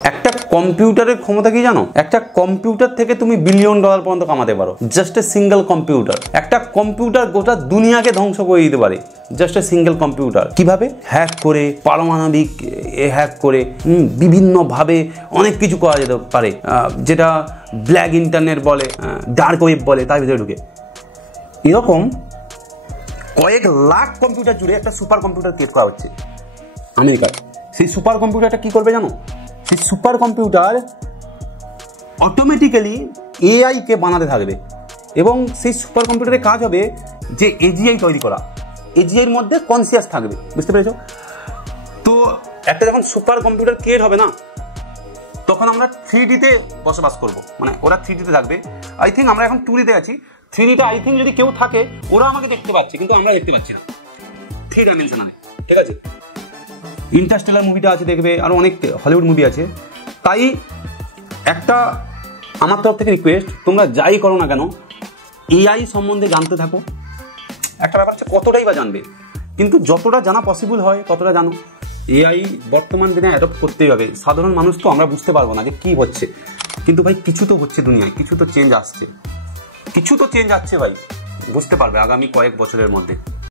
একটা কম্পিউটারের ক্ষমতা কি জানো? একটা কম্পিউটার থেকে তুমি বিলিয়ন ডলার পর্যন্ত কামাতে পারো। Just a single computer. একটা কম্পিউটার গোটা দুনিয়াকে ধ্বংস করে দিতে পারে। Just a single computer. কিভাবে? হ্যাক করে, পারমাণবিক হ্যাক করে, বিভিন্নভাবে অনেক কিছু করা যেতে পারে, যেটা ব্ল্যাক ইন্টারনেট বলে, ডার্ক ওয়েব বলে, তার ভিতরে ঢুকে এরকম কয়েক লাখ কম্পিউটার জুড়ে একটা সুপার কম্পিউটার ক্রিয়েট করা হচ্ছে আমেরিকায়। সেই সুপার কম্পিউটারটা কি করবে জানো? সেই সুপার কম্পিউটার অটোমেটিক্যালি এআই কে বানাতে থাকবে এবং সেই সুপার কম্পিউটারের কাজ হবে যে এজিআই তৈরি করা। এজিআইয়ের মধ্যে কনসিয়াস থাকবে, বুঝতে পেরেছো? তো একটা যখন সুপার কম্পিউটার ক্রিয়েট হবে না, তখন আমরা 3Dতে বসবাস করব, মানে ওরা 3Dতে থাকবে। আই থিঙ্ক আমরা এখন 2Dতে আছি। 3Dতে আই থিঙ্ক যদি কেউ থাকে, ওরা আমাকে দেখতে পাচ্ছে কিন্তু আমরা দেখতে পাচ্ছি না, 3 ডাইমেনশনালে। ঠিক আছে? ইন্টারস্টেলার মুভিটা আছে, দেখবে, আর অনেক হলিউড মুভি আছে। তাই একটা আমার তরফ থেকে রিকোয়েস্ট, তোমরা যাই করো না কেন এআই সম্বন্ধে জানতে থাকো। একটা ব্যাপার হচ্ছে কতটাই বা জানবে, কিন্তু যতটা জানা পসিবল হয় ততটা জানো। এআই বর্তমান দিনে অ্যাডপ্ট করতেই হবে। সাধারণ মানুষ তো আমরা বুঝতে পারবো না যে কী হচ্ছে, কিন্তু ভাই কিছু তো হচ্ছে দুনিয়ায়, কিছু তো চেঞ্জ আসছে, কিছু তো চেঞ্জ আসছে ভাই, বুঝতে পারবে আগামী কয়েক বছরের মধ্যে।